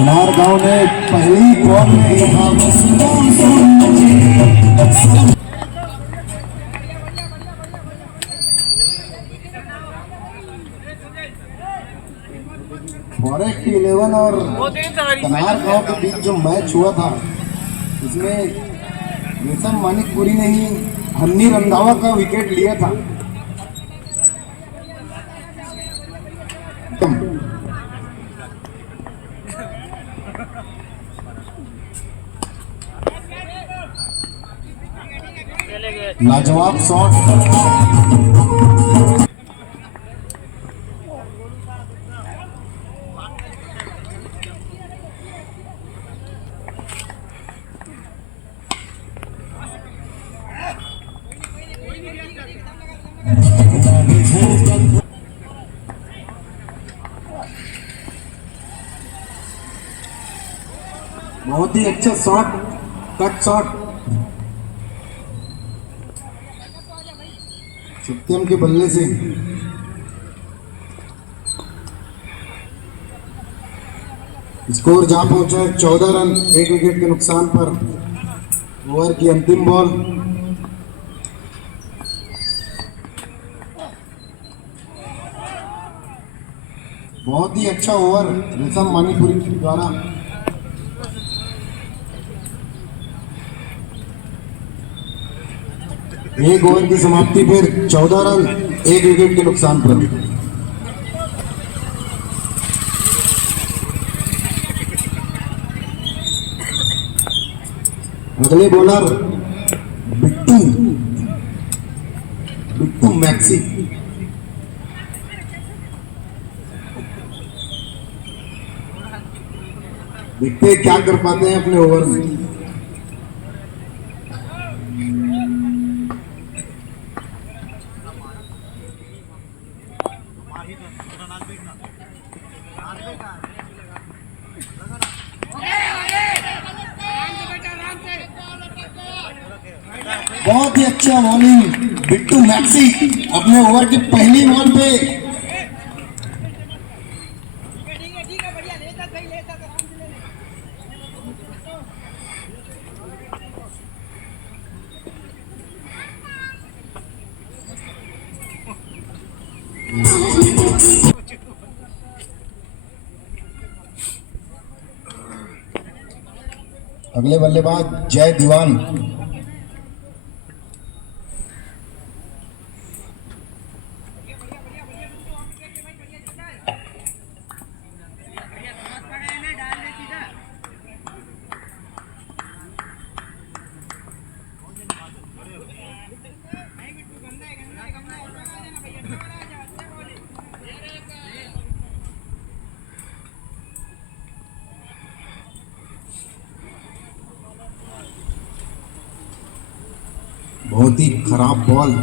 कुनार गांव ने पहली बॉल में फॉरेस्ट 11 और कनार गांव के बीच जो मैच हुआ था इसमें रेशम मानिकपुरी ने ही हन्नी रंधावा का विकेट लिया था। लाजवाब शॉट। बहुत ही अच्छा शॉट, कट शॉट सत्यम के बल्ले से। स्कोर जहां पहुंचा 14 रन 1 विकेट के नुकसान पर। ओवर की अंतिम बॉल। बहुत ही अच्छा ओवर रेशम मानिकपुरी द्वारा। एक ओवर की समाप्ति पर 14 रन 1 विकेट के नुकसान पर। अगले बॉलर बिट्टू बिट्टू मैक्सी। देखते हैं क्या कर पाते हैं अपने ओवर में। बहुत ही अच्छा बॉलिंग बिट्टू मैक्सी अपने ओवर की पहली बॉल पे। अगले बल्लेबाज जय दीवान। बहुत ही खराब बॉल।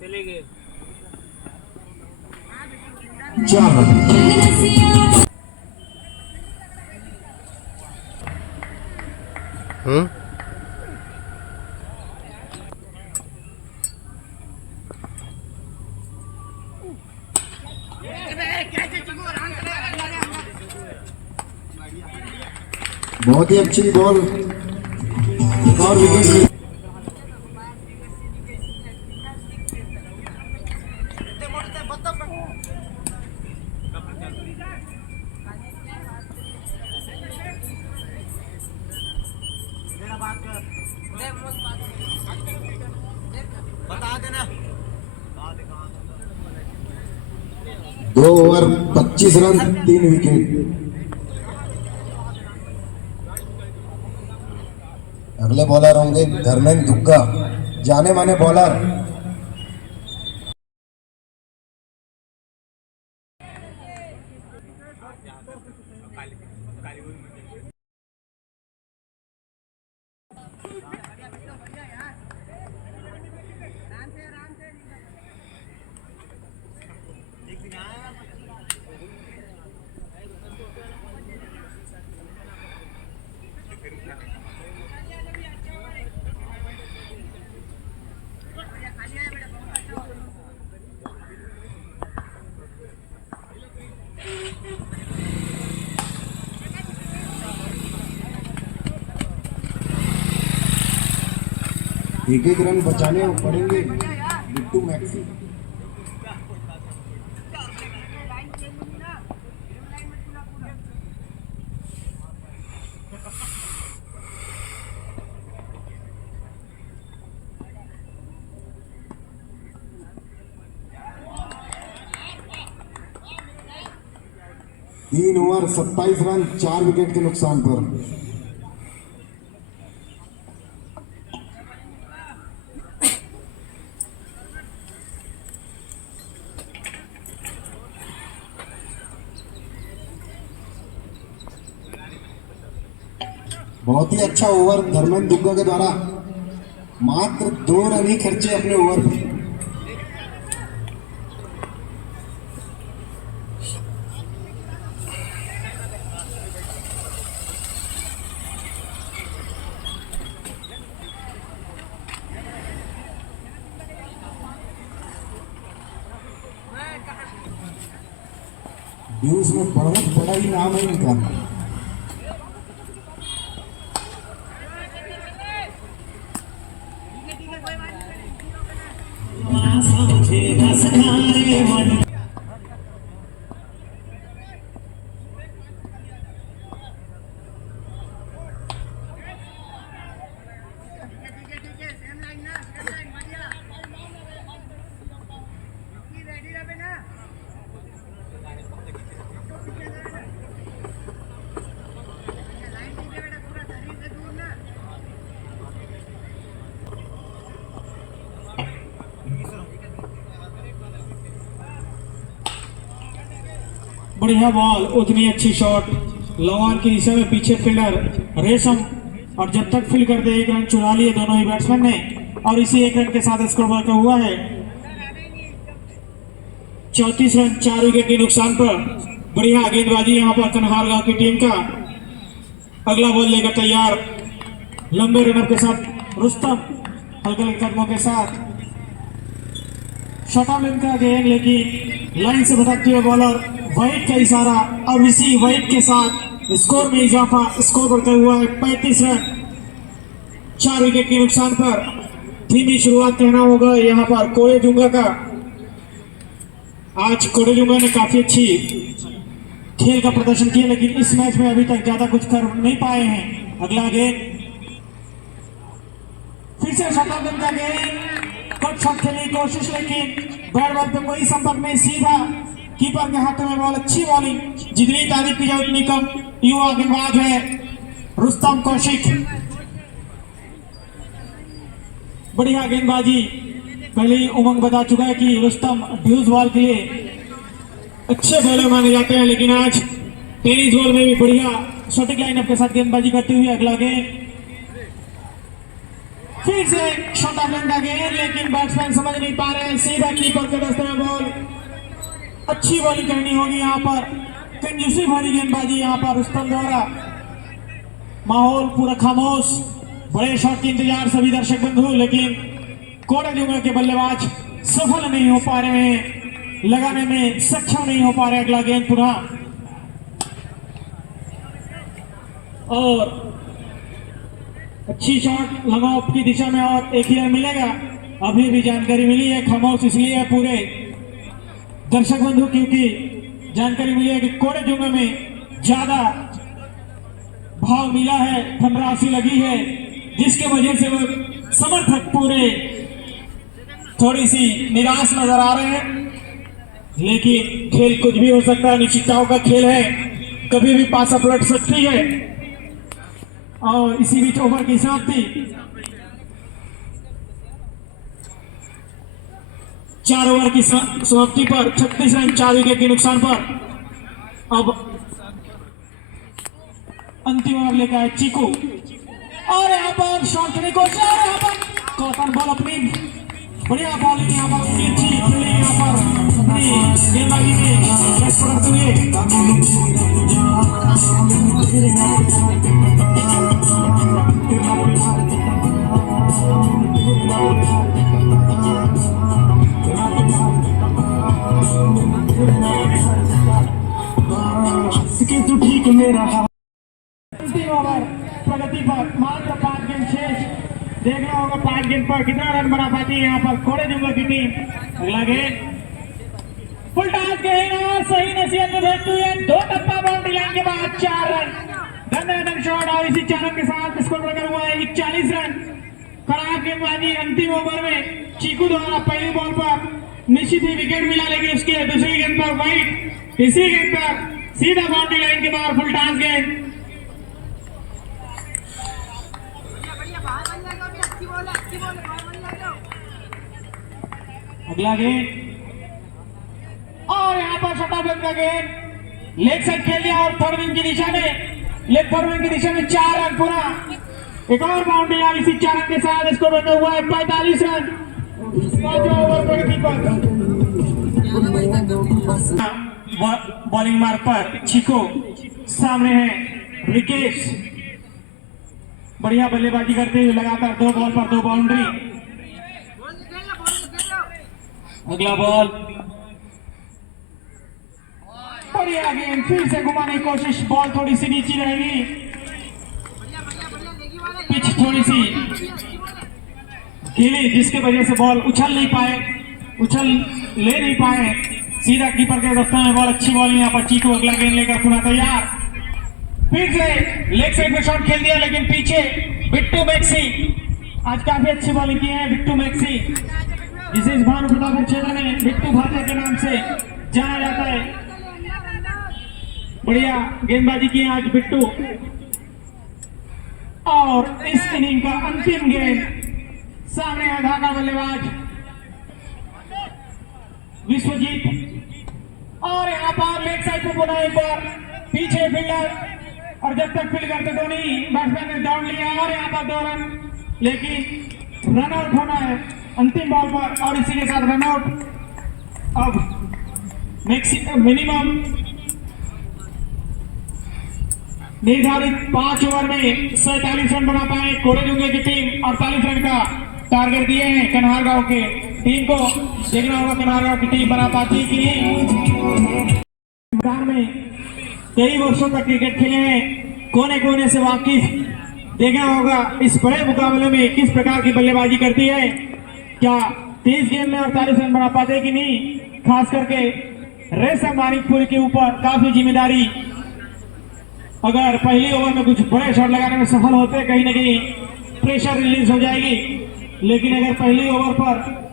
चले गए। बहुत ही अच्छी बॉल और विकेट। बता देना 2 ओवर 25 रन 3 विकेट। अगले बॉलर होंगे धर्मेंद्र दुग्गा, जाने माने बॉलर। एक एक रन बचाने पड़ेंगे बिट्टू मैक्सी। तीन ओवर 27 रन 4 विकेट के नुकसान पर। बहुत ही अच्छा ओवर धर्मेंद्र दुग्गा के द्वारा, मात्र 2 रन ही खर्चे अपने ओवर पे। न्यूज में बहुत बड़ा ही नाम है इनका। बढ़िया बॉल, उतनी अच्छी शॉट, लॉन की दिशा में पीछे फील्डर रेशम, और जब तक फील्ड करते 1 रन चुरा लिए दोनों ही बैट्समैन ने, और इसी 1 रन के साथ स्कोर बढ़कर हुआ है 34 रन 4 विकेट के नुकसान पर। बढ़िया गेंदबाजी यहाँ पर कन्हार गांव की टीम का। अगला बॉल लेकर तैयार, लंबे रनअप के साथ रुस्तम, हल्के कदमों के साथ शॉर्ट लेंथ का गेंद, लेकिन लाइन से भटकती हुई बॉलर, वाइट का इशारा, अब इसी वाइट के साथ स्कोर में इजाफा, स्कोर बढ़ता हुआ है 35 रन 4 विकेट के नुकसान पर। धीमी शुरुआत कहना होगा यहाँ पर कोडेजुंगा का। आज कोडेजुंगा ने काफी अच्छी खेल का प्रदर्शन किया, लेकिन इस मैच में अभी तक ज्यादा कुछ कर नहीं पाए हैं। अगला गेंद फिर से शतरंज का गेंद, कट शॉट खेलने की कोशिश, लेकिन बैट बॉल पे कोई संपर्क नहीं, सीधा कीपर के हाथों में बॉल। अच्छी बॉलिंग, जितनी तारीफ की जाए उतनी कम। युवा गेंदबाज है रुस्तम कौशिक, बढ़िया गेंदबाजी। पहले ही उमंग बता चुका है कि रुस्तम ड्यूज बॉल के लिए अच्छे बॉलर माने जाते हैं, लेकिन आज टेनिस बॉल में भी बढ़िया सटीक लाइनअप के साथ गेंदबाजी करते हुए। अगला गेंद फिर से शॉर्ट ऑफ लेंथ का गेंद, लेकिन बैट्समैन समझ नहीं पा रहे हैं, सीधा कीपर के दस्ते में बॉल। अच्छी बॉलिंग करनी होगी यहाँ पर, कंजूसी भरी गेंदबाजी यहाँ पर रुस्तम द्वारा। माहौल पूरा खामोश, बड़े शॉट की इंतजार सभी दर्शक बंधु, लेकिन कोडेजुंगा के बल्लेबाज सफल नहीं हो पा रहे हैं, लगाने में सक्षम नहीं हो पा रहे। अगला गेंद पुनः, और अच्छी शॉट लगाओ की दिशा में, और एक ही रन मिलेगा। अभी भी जानकारी मिली है, खामोश इसलिए है पूरे दर्शक बंधु, क्योंकि जानकारी मिली है कि कोडेजुंगा में ज्यादा भाव मिला है, धनराशि लगी है, जिसके वजह से वो समर्थक पूरे थोड़ी सी निराश नजर आ रहे हैं। लेकिन खेल कुछ भी हो सकता है, निश्चितताओं का खेल है, कभी भी पासा पलट सकती है। और इसी बीच ओवर की समाप्ति। 4 ओवर की समाप्ति पर 36 रन 4 विकेट के नुकसान पर अब अंतिम ओवर लेकर है चीकू और यहाँ पर शॉट करने की कोशिश और यहाँ पर कॉटन बॉल अपनी बढ़िया बॉलिंग यहाँ पर उनकी अच्छी फील्डिंग यहाँ पर अपनी गेंदबाजी में बेस्ट करते हुए तो ठीक मेरा अंतिम ओवर प्रगति पर मात्र 5 गेंद शेष। देखना होगा 5 गेंद पर कितना रन बना पाती है यहाँ पर कोड़े जुम्मल की टीम। अगला गेंद फुल टॉस गेंद और सही नसीहत में भेजते हुए 2 टप्पा बाउंड्री लाइन के बाद 4 रन धनाधन शॉट और इसी 4 रन के साथ स्कोर बढ़कर हुआ है 41 रन। खराब गेंदबाजी अंतिम ओवर में चीकू द्वारा पहली बॉल पर निश्चित ही विकेट मिला, लेकिन उसके दूसरी गेंद पर वाइड, तीसरी गेंद पर सीधा बाउंड्री लाइन के बाहर फुल टॉस गेंद। अगला गेंद और यहाँ पर शटाबंद का गेंद लेग साइड खेल लिया और थर्ड विंग की दिशा में, लेग थर्ड विंग की दिशा में 4 रन पूरा। एक और बाउंड्री और इसी 4 रन के साथ स्कोर बना हुआ है 45 रन। 5वां ओवर प्रगति पर बॉलिंग मार्क पर चीकू, सामने है रिकेश, बढ़िया बल्लेबाजी करते हुए लगातार 2 बॉल पर 2 बाउंड्री। अगला बॉल बढ़िया गेंद फिर से घुमाने की कोशिश, बॉल थोड़ी सी नीचे रहेगी, पिच थोड़ी सी गीली जिसकी वजह से बॉल उछल ले नहीं पाए, सीधा कीपर के दफ्तर में बॉल। अच्छी बॉलिंग यहाँ पर चीकू, अगला गेंद लेकर पुनः तैयार, फिर से लेग साइड में शॉट खेल दिया, लेकिन पीछे बिट्टू मैक्सी आज काफी अच्छी बॉलिंग की है। बिट्टू मैक्सी जिसे इस भानु प्रतापपुर क्षेत्र में बिट्टू भाटिया के नाम से जाना जाता है, बढ़िया गेंदबाजी की आज बिट्टू। और इस इनिंग का अंतिम गेंद, सामने है ढाका बल्लेबाज विश्वजीत और यहाँ पर लेग साइड पे पुनः एक बार पीछे फील्डर, और जब तक फील्ड करते तो नहीं, बैट्समैन ने दौड़ लिया और यहाँ पर 2 रन, लेकिन रन आउट होना है अंतिम बॉल पर और इसी के साथ रन आउट। अब मिनिमम निर्धारित 5 ओवर में 47 रन बना पाए कोड़ेजुंगे की टीम। 48 रन का टारगेट दिए हैं कन्हार गांव के टीम को। देखना होगा कन्हार गांव की टीम बना पाती है कि नहीं। मैदान में कई वर्षों तक क्रिकेट खेले हैं, कोने कोने से वाकिफ, देखना होगा इस बड़े मुकाबले में किस प्रकार की बल्लेबाजी करती है, क्या 30 गेंद में 48 रन बना पाते कि नहीं। खास करके रेशम मानिकपुर के ऊपर काफी जिम्मेदारी, अगर पहली ओवर में कुछ बड़े शॉट लगाने में सफल होते कहीं ना कहीं प्रेशर रिलीज हो जाएगी, लेकिन अगर पहली ओवर पर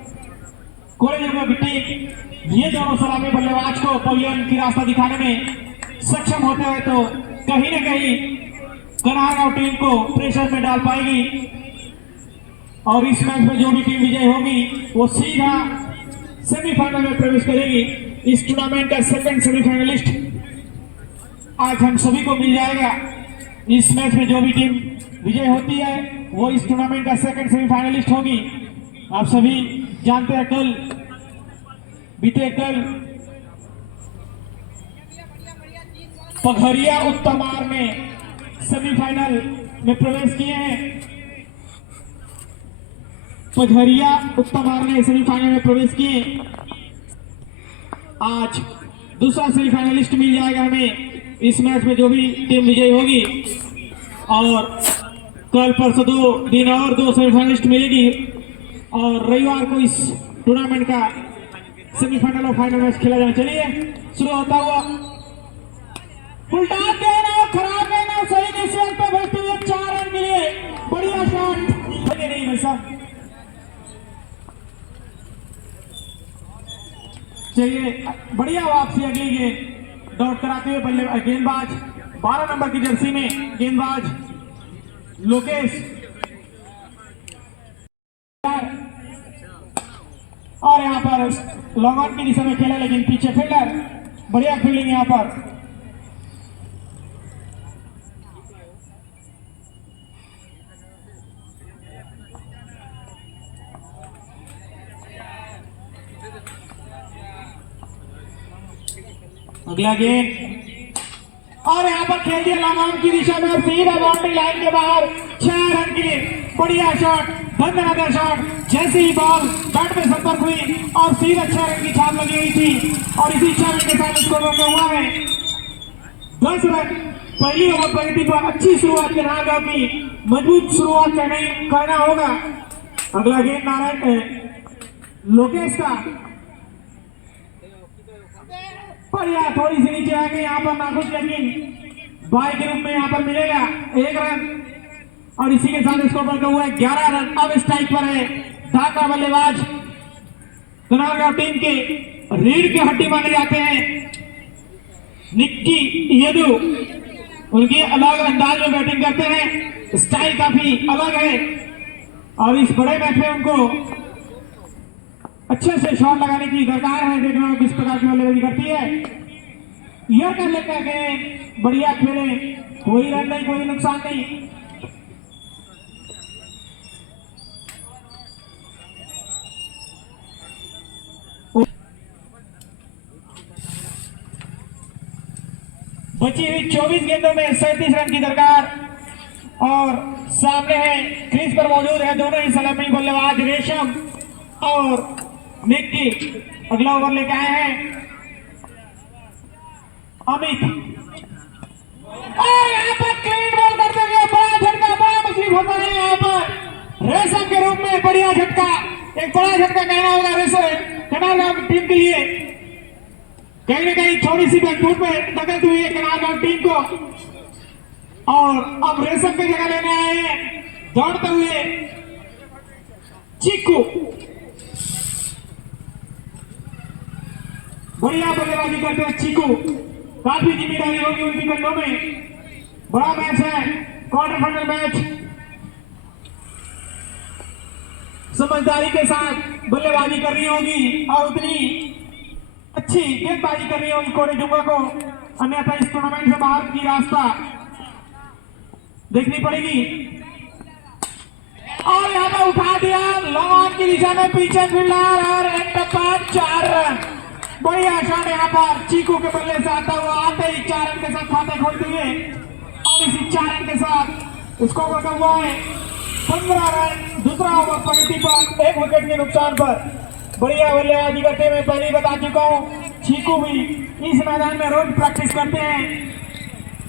कोड़ेजुंगा की टीम ये दोनों सलामी बल्लेबाज को पवेलियन की रास्ता दिखाने में सक्षम होते हुए तो कहीं ना कहीं कन्हार गांव टीम को प्रेशर में डाल पाएगी और इस मैच में जो भी टीम विजय होगी वो सीधा सेमीफाइनल में प्रवेश करेगी। इस टूर्नामेंट का सेकंड सेमीफाइनलिस्ट आज हम सभी को मिल जाएगा। इस मैच में जो भी टीम विजय होती है वो इस टूर्नामेंट का सेकंड सेमीफाइनलिस्ट होगी। आप सभी जानते हैं बीते कल पघरिया उत्तमार में सेमीफाइनल में प्रवेश किए हैं। पघरिया उत्तमार में सेमीफाइनल में प्रवेश किए। आज दूसरा सेमीफाइनलिस्ट मिल जाएगा हमें इस मैच में जो भी टीम विजयी होगी, और कल परसों 2 दिन और 2 सेमीफाइनलिस्ट मिलेगी और रविवार को इस टूर्नामेंट का सेमीफाइनल और फाइनल मैच खेला जाना। चलिए शुरू होता हुआ फुल टॉस देना और खराब देना और सही निशान पर बैठते हुए 4 रन के लिए बढ़िया शॉट नहीं भाई साहब। चलिए बढ़िया वापसी, अगली गेंद दौड़ कराते हुए बल्ले गेंदबाज 12 नंबर की जर्सी में गेंदबाज लोकेश और यहाँ पर लॉन्ग ऑन की दिशा में खेला, लेकिन पीछे फील्डर, बढ़िया फील्डिंग यहाँ पर। अगला गेंद और यहाँ पर खेल दिया लॉन्ग ऑन की दिशा में, सीधा बाउंड्री लाइन के बाहर, 6 रन के लिए बढ़िया शॉट, धन्यवाद शॉट। जैसे ही बॉल बैट में संपर्क हुई और सीधा 6 रन की छाप लगी हुई थी और इसी 6 रन के साथ स्कोर बना हुआ है 10 रन। पहली ओवर प्रगति पर अच्छी शुरुआत के नाम की मजबूत शुरुआत करना होगा। अगला गेंद नारायण लोकेश का, बढ़िया, थोड़ी सी नीचे आ गई यहाँ पर नाखुश, लेकिन बाई के रूप में यहाँ पर मिलेगा 1 रन और इसी के साथ स्कोर बढ़कर हुआ है 11 रन। अब स्ट्राइक पर है ढाका बल्लेबाज, कनारगांव टीम के रीढ़ की हड्डी माने जाते हैं निक्की यदु। उनकी अलग अंदाज में बैटिंग करते हैं, स्टाइल काफी अलग है और इस बड़े मैच में उनको अच्छे से शॉट लगाने की दरकार है। देखना किस प्रकार की बल्लेबाजी करती है। यह कर लेकर के बढ़िया खेले, कोई रन नहीं, कोई नुकसान नहीं। बची हुई 24 गेंदों में 37 रन की दरकार और सामने है क्रीज पर मौजूद है दोनों ही सलामी बल्लेबाज रेशम और निक्की। अगला ओवर लेके आए हैं अमित और यहाँ पर क्लीन बॉल करते हुए बड़ा झटका, बड़ा मुसीबत होता है यहाँ पर रेशम के रूप में। बढ़िया झटका, एक बड़ा झटका कहना होगा रेशम कनारगांव टीम के लिए। कहीं न कहीं थोड़ी सी बैकफुट में दखल हुई है कनारगांव टीम को और अब रेशम की जगह लेने आए हैं दौड़ते हुए चिक्कू। बढ़िया बल्लेबाजी करते हैं चिक्कू, काफी जिम्मेदारी होगी उनकी कंधों में। बड़ा मैच है, क्वार्टर फाइनल मैच, समझदारी के साथ बल्लेबाजी करनी होगी और उतनी अच्छी गेंदबाजी करनी होगी कोरेजुंगा को, अन्यथा इस टूर्नामेंट से बाहर की रास्ता देखनी पड़ेगी। और यहाँ पर उठा दिया लॉन्ग ऑन की दिशा में, पीछे फील्डर और एक टप्पा 4 रन। बढ़िया शॉट यहाँ पर चीकू के बल्ले से आता हुआ, आते ही 4 रन के साथ खाते खोलते हुए और इसी 4 रन के साथ इसको बना हुआ है 15 रन। दूसरा ओवर प्रगति पर 1 विकेट के नुकसान पर बढ़िया बल्लेबाजी करते हुए पहले ही बता चुका हूँ, चीकू भी इस मैदान में रोज प्रैक्टिस करते हैं,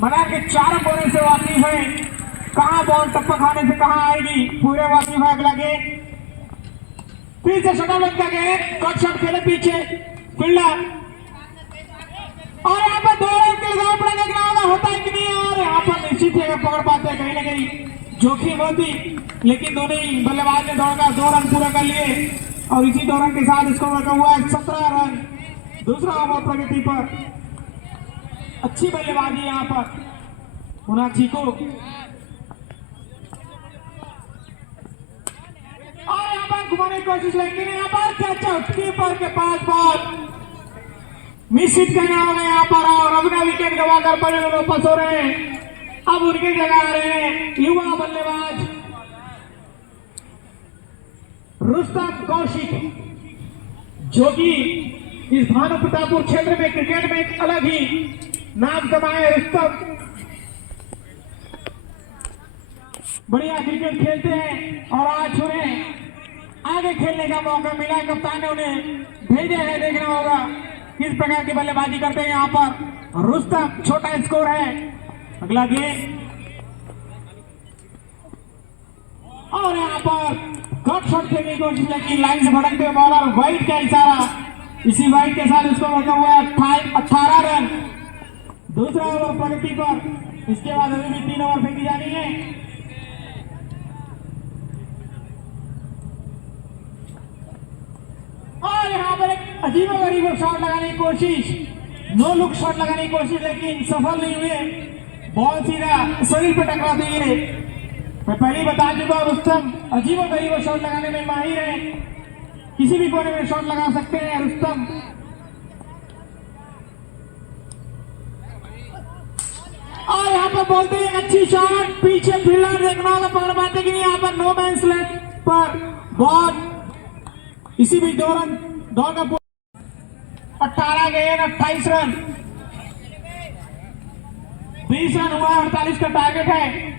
मैदान के चारों कोने से वाकिफ है, कहाँ बॉल टप्पा खाने से कहाँ आएगी पूरे वाकिफ है। अगला गेंद फिर से शटलबंद का गेंद, कट शॉट खेले पीछे फील्डर और यहाँ पर 2 रन के लिए पड़ा, देखना होगा होता है कि नहीं। और यहाँ पर निश्चित है पकड़ पाते हैं, कहीं ना कहीं जोखिम होती, लेकिन दोनों ही बल्लेबाज ने दौड़कर 2 रन पूरा कर लिए और इसी 2 रन के साथ इसको लगा हुआ है 17 रन। दूसरा ओवर प्रगति पर अच्छी बल्लेबाजी यहाँ पर मुनाची को और यहाँ पर घुमाने की कोशिश, लेकिन यहाँ पर कीपर के पास बॉल निश्चित करना होगा यहाँ पर और अपना विकेट गवाकर बड़े वापस हो रहे हैं। अब उनकी जगह आ रहे हैं युवा बल्लेबाज रुस्तम कौशिक, जो कि इस भानु प्रतापपुर क्षेत्र में क्रिकेट में एक अलग ही नाम कमाए। रुस्तम बढ़िया क्रिकेट खेलते हैं और आज उन्हें आगे खेलने का मौका मिला, कप्तान ने उन्हें भेजे हैं। देखना होगा किस प्रकार की बल्लेबाजी करते हैं यहाँ पर रुस्तम। छोटा स्कोर है। अगला गेंद और यहाँ पर कट शॉट खेलने की कोशिश लगी, लाइन से भटकते हुए बॉलर वाइट का इशारा, इसी वाइट के साथ इसको बचा हुआ है 18 रन। दूसरा ओवर प्रगति पर, इसके बाद अभी भी 3 ओवर फेंकी जानी है। और यहाँ पर एक अजीबोगरीब शॉट लगाने की कोशिश, नो लुक शॉट लगाने की कोशिश, लेकिन सफल नहीं हुए। बॉल सीधा शरीर पर टकराती है मैं पहले ही बता चुका हूं, रुस्तम अजीब और गरीब शॉट लगाने में माहिर है, किसी भी कोने में शॉट लगा सकते हैं रुस्तम। और यहाँ पर बोलते हैं अच्छी शॉट, पीछे फील्डर देखना होगा पकड़ पाते कि नहीं। यहाँ पर नो मैंस लैंड पर बॉल, इसी बीच दौड़ का 18 गेंद 28 रन, 20 रन हुआ, 48 का टारगेट है।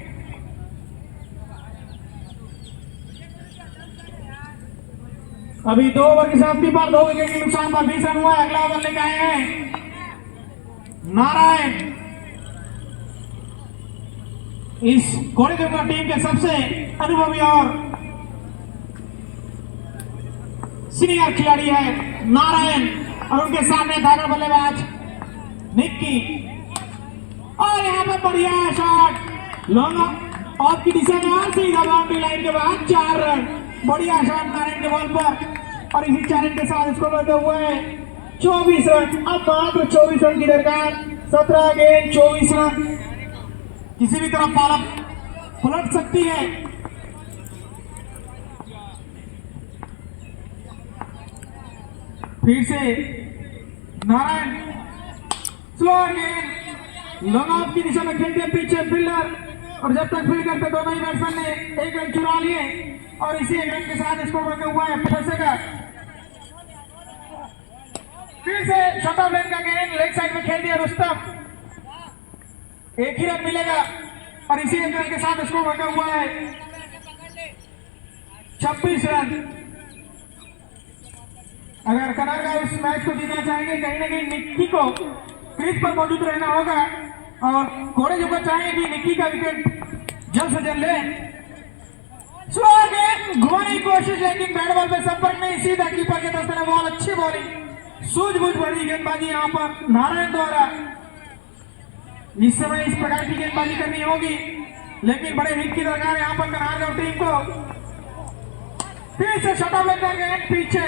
अभी 2 ओवर की समाप्ति पर 2 विकेट के नुकसान पर 20 रन हुआ। अगला ओवर लेकर आए हैं नारायण, इस घोड़े के टीम के सबसे अनुभवी और सीनियर खिलाड़ी है नारायण, और उनके सामने धागा बल्लेबाज निक्की। और यहाँ पर बढ़िया शॉट लॉन्ग ऑफ की दिशा में और सीधा बाउंड्री लाइन के बाद 4 रन। बढ़िया शॉट नारायण के बॉल पर, और इसी 4 रन के साथ इसको बढ़ते हुए 24 रन। अब मात्र 24 रन की दरकार, 17 गेंद 24 रन, किसी भी तरह पाला पलट सकती है। फिर से नारायण स्लो गेंद लॉन्ग ऑफ की दिशा में खेलते पीछे फील्डर, और जब तक फील्ड करते दोनों ही बैट्समैन ने 1 रन चुरा लिए, और इसी 1 रन के साथ स्कोर बढ़ते हुआ है फंसेगा। फिर से शॉट ऑफ लेन का गेंद लेग साइड में खेल दिया रुस्तम, 1 ही रन मिलेगा, और इसी 1 रन के साथ स्कोर बढ़ता हुआ है 26 रन। अगर कनाडा इस मैच को जीतना चाहेंगे, कहीं ना कहीं निक्की को क्रीज पर मौजूद रहना होगा, और घोड़े जो चाहेंगे कि निक्की का विकेट जल्द से जल्द ले। स्लो गेंद घुमाने की कोशिश, लेकिन बैट बॉल पे संपर्क नहीं, सीधा कीपर के दस्ते में बॉल। अच्छी बॉलिंग, सूझबूझ भरी गेंदबाजी यहाँ पर नारायण द्वारा। इस समय इस प्रकार की गेंदबाजी करनी होगी, लेकिन बड़े हिट की दरकार यहाँ पर कनाडा टीम को। फिर से शॉट ऑफ लेकर गए पीछे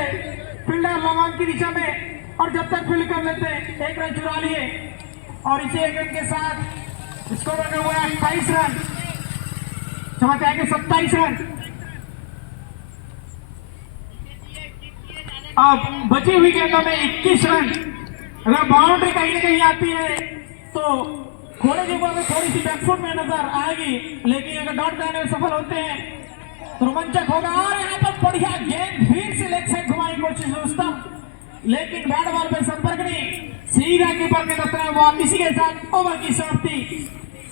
फील्डर लॉन्ग की दिशा में, और जब तक फील्ड कर लेते 1 रन चुरा लिए, और इसी 1 रन के साथ स्कोर बना हुआ है 28 रन, क्षमा चाहेंगे 27 रन। अब बची हुई गेंदों में 21 रन। अगर बाउंड्री कहीं ना कहीं आती है तो घोड़े के ऊपर थोड़ी सी बैकफुट में नजर आएगी, लेकिन अगर डॉट करने में सफल होते हैं तो रोमांचक होगा। और यहाँ पर बढ़िया गेंद, फिर से लेग साइड घुमाने की कोशिश रुस्तम, लेकिन बैट बॉल पे संपर्क नहीं, सीधा कीपर के दफ्तर बॉल। इसी के साथ ओवर की समाप्ति,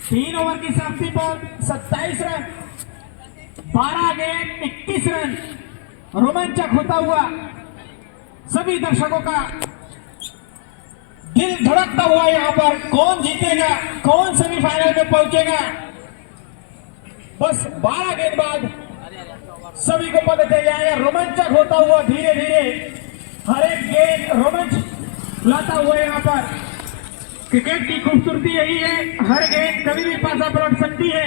3 ओवर की समाप्ति पर 27 रन, 12 गेंद 21 रन। रोमांचक होता हुआ सभी दर्शकों का दिल धड़कता हुआ यहाँ पर, कौन जीतेगा, कौन सेमीफाइनल में पहुंचेगा। बस 12 गेंद बाद सभी को पता चल जाएगा। रोमांचक होता हुआ धीरे धीरे हर एक गेंद रोमांच लाता हुआ यहाँ पर। क्रिकेट की खूबसूरती यही है, हर गेंद कभी भी पासा पलट सकती है।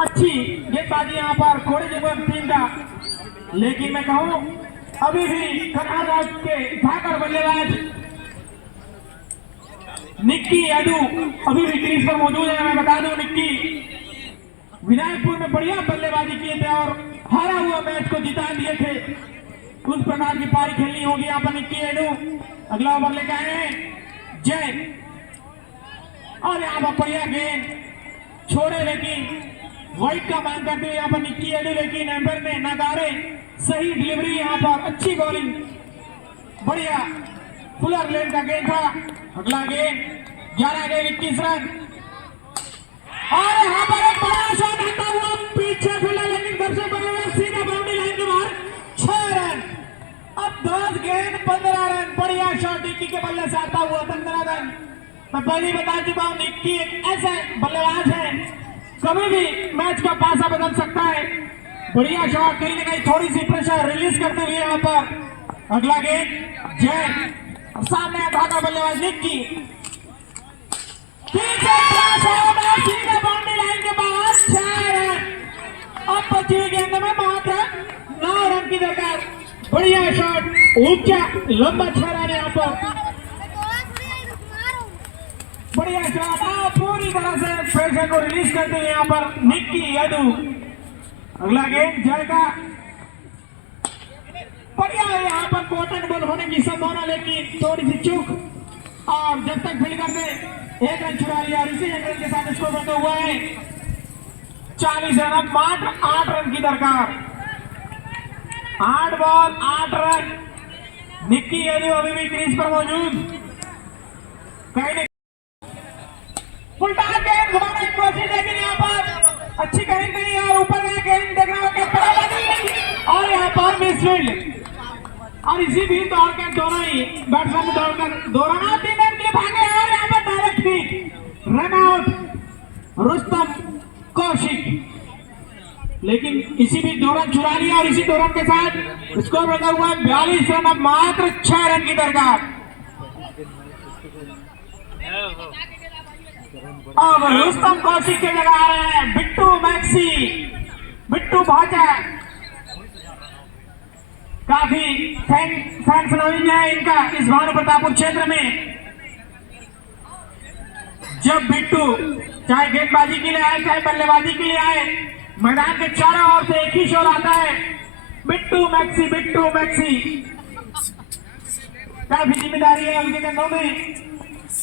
अच्छी गेंदबाजी यहाँ पर घोड़े जुगन टीम का, लेकिन मैं कहूं अभी भी कनाडा के धाकड़ बल्लेबाज निक्की यादू अभी भी क्रीज पर मौजूद है। मैं बता दूं निक्की विनायकपुर में बढ़िया बल्लेबाजी किए थे और हारा हुआ मैच को जिता दिए थे। उस प्रकार की पारी खेलनी होगी यहाँ पर निक्की यादू। अगला ओवर लेके आए हैं जय, और यहाँ पर बढ़िया गेंद छोड़े, लेकिन वाइट का मांग करते हुए यहाँ पर निक्की यादू, लेकिन एम्पायर ने नकारे। सही डिलीवरी यहाँ पर, अच्छी बॉलिंग, बढ़िया फुलर लेन का गेंद था। अगला गेंद 11 गेंद 21 रन, और यहाँ पर एक बड़ा शॉट आता हुआ पीछे फील्डर, लेकिन दर्शक सीधा बाउंड्री लाइन के बाहर 6 रन। अब 10 गेंद 15 रन, बढ़िया शॉट निक्की के बल्ले से आता हुआ 15 रन। मैं पहले ही बता चुका हूं निक्की एक ऐसा बल्लेबाज है, कभी भी मैच का पासा बदल सकता है। बढ़िया शॉट, कहीं ना कहीं थोड़ी सी प्रेशर रिलीज करते हुए यहाँ पर। अगला गेंद जय, सामने धागा बल्लेबाज निक्की, सीधा बाउंड्री लाइन के बाहर 6 रन। अब बची हुई गेंद में मात्र 9 रन की दरकार। बढ़िया शॉट, ऊंचा लंबा 6 रन यहाँ पर। बढ़िया शॉट, पूरी तरह से प्रेशर को रिलीज करते हुए यहाँ पर निक्की यादू। अगला गेंद जय का बढ़िया है यहाँ पर कॉटन बॉल होने की संभावना, लेकिन थोड़ी सी चूक, और जब तक फील्ड करते 1 रन चुरा लिया और इसी 1 रन के साथ स्कोर बना हुआ है 40 रन। मात्र 8 रन की दरकार, 8 बॉल 8 रन। निक्की यादव अभी भी क्रीज पर मौजूद, कहीं नहीं उल्टा गेंद घुमाने की कोशिश, लेकिन यहाँ पर अच्छी गेंद नहीं है और ऊपर में गेंद देखना होगा और यहाँ पर मिस फील्ड, और इसी बीच दौड़ के दोनों ही बैट्समैन दौड़कर 2 रन और 3 रन के लिए भागे और यहाँ पर direct hit, run out Rustam Kaushik. लेकिन इसी बीच 2 रन चुरा लिया और इसी 2 रन के साथ स्कोर बना हुआ है 42 रन। अब मात्र 6 रन की दरकार। अब रुस्तम कौशिक के जगह आ रहे हैं बिट्टू मैक्सी, बिट्टू भाजा। काफी फैन फॉलोइंग है इनका इस भानु प्रतापपुर क्षेत्र में। जब बिट्टू चाहे गेंदबाजी के लिए आए चाहे बल्लेबाजी के लिए आए, मैदान के चारों ओर से एक ही शोर आता है, बिट्टू मैक्सी, बिट्टू मैक्सी। काफी जिम्मेदारी है उनके कंधों में।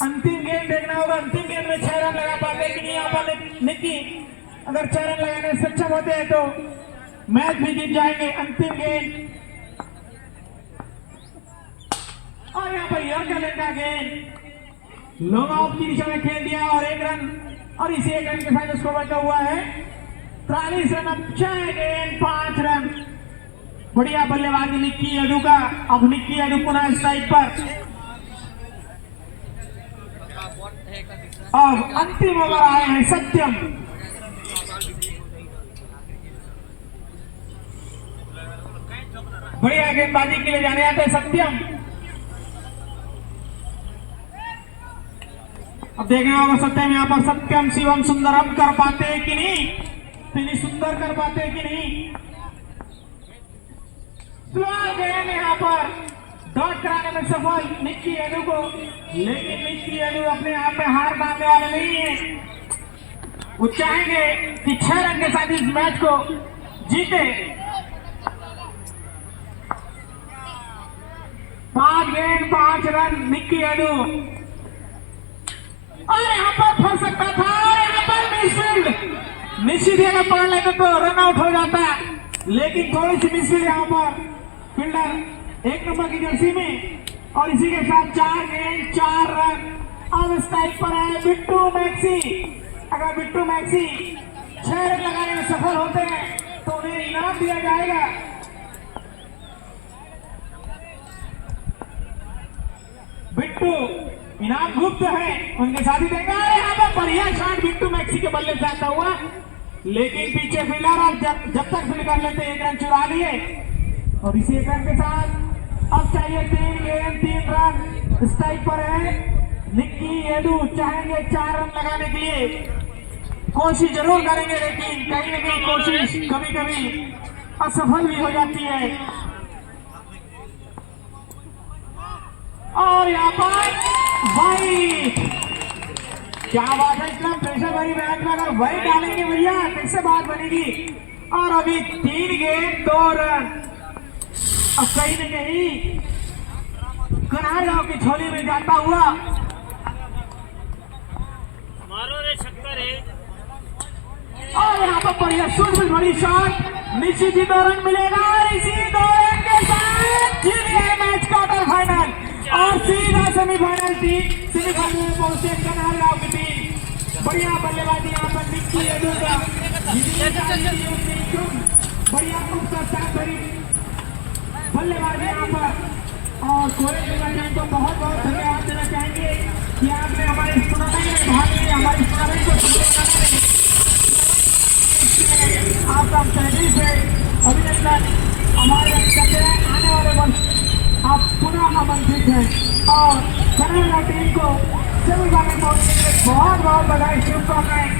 अंतिम गेंद देखना होगा, अंतिम गेंद में 6 रन लगा पाते कि नहीं यहाँ पर निक्की। अगर 6 रन लगाने में सक्षम होते हैं तो मैच भी जीत जाएंगे। अंतिम गेंद और यहाँ पर यॉर्कर का गेंद लॉन्ग ऑफ की दिशा में खेल दिया और 1 रन, और इसी 1 रन के साथ स्कोर बचा हुआ है 43 रन। अब 6 गेंद 5 रन। बढ़िया बल्लेबाजी निक्की यादव का। अब निक्की यादव पुनः स्ट्राइक पर। अब अंतिम ओवर आए हैं सत्यम। बढ़िया गेंदबाजी के लिए जाने आते हैं सत्यम। अब देखना होगा सत्यम यहाँ पर, सत्यम शिवम सुंदरम कर पाते हैं कि नहीं, फिनिश सुंदर कर पाते हैं कि नहीं। गेंद यहाँ पर डॉट कराने में सफल निक्की यादव को, लेकिन निक्की यादव अपने आप में हार मानने वाले नहीं है। वो चाहेंगे कि 6 रन के साथ इस मैच को जीते। 5 गेंद 5 रन निक्की यादव, और यहाँ पर फंस सकता था और यहाँ पर मिसफील्ड। निश्चित ही अगर पकड़ लेते तो रन आउट हो जाता, लेकिन थोड़ी सी मिसफील्ड यहाँ पर फील्डर 1 नंबर की जर्सी में, और इसी के साथ 4 गेंद 4 रन। अब स्ट्राइक पर है बिट्टू मैक्सी। अगर बिट्टू मैक्सी 6 रन लगाने में सफल होते हैं तो उन्हें इनाम दिया जाएगा। बिट्टू इनाम गुप्त है, उनके साथ ही देंगे। यहाँ पर बढ़िया शॉट बिट्टू मैक्सी के बल्ले से आता हुआ, लेकिन पीछे फील्डर और जब तक फील्ड कर लेते 1 रन चुरा लिए, और इसी 1 रन के साथ अब चाहिए 3 गेंद 3 रन। स्ट्राइक पर है निक्की यादव, चाहेंगे 4 रन लगाने के लिए, कोशिश जरूर करेंगे, लेकिन कहीं न कहीं कोशिश कभी कभी असफल भी हो जाती है। और यहाँ पर वाइट, क्या बात है, इतना प्रेशर भरी मैच में अगर वाइट डालेंगे भैया कैसे बात बनेगी। और अभी 3 गेंद 2 रन। अब कहीं न कहीं कनार गांव की छोली में जाता हुआ, मारो रे छक्का रे। और यहाँ पर बढ़िया सूझबूझ भरी शॉट, निश्चित ही 2 रन मिलेगा, और इसी 2 रन के साथ जीत गए मैच क्वार्टर फाइनल और सीधा सेमीफाइनल सेमीफाइनल में पहुंचे कनार गांव की टीम। बढ़िया बल्लेबाजी यहाँ पर निक्की यादव का, बढ़िया साथ भरी बल्लेबाजी यहाँ पर, और कोरे टूर्नामेंट को बहुत बहुत धन्यवाद देना चाहेंगे कि आपने हमारे इस टूर्नामेंट में भाग लिया, हमारे इस टूर्नामेंट को आपका तहरीर से अभिनंदन। हमारे कहते हैं आने वाले वर्ष आप पुनः आमंत्रित हैं, और कनाडा टीम को सेमीफाइनल पहुंचने के लिए बहुत बहुत बधाई, शुभकामनाएं।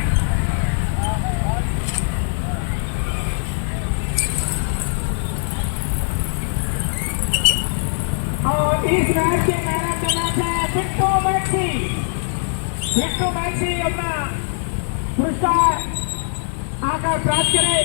और इस मैच के मैन ऑफ द मैच है बिट्टू मैक्सी। बिट्टू मैक्सी अपना पुरस्कार आकर प्राप्त करें।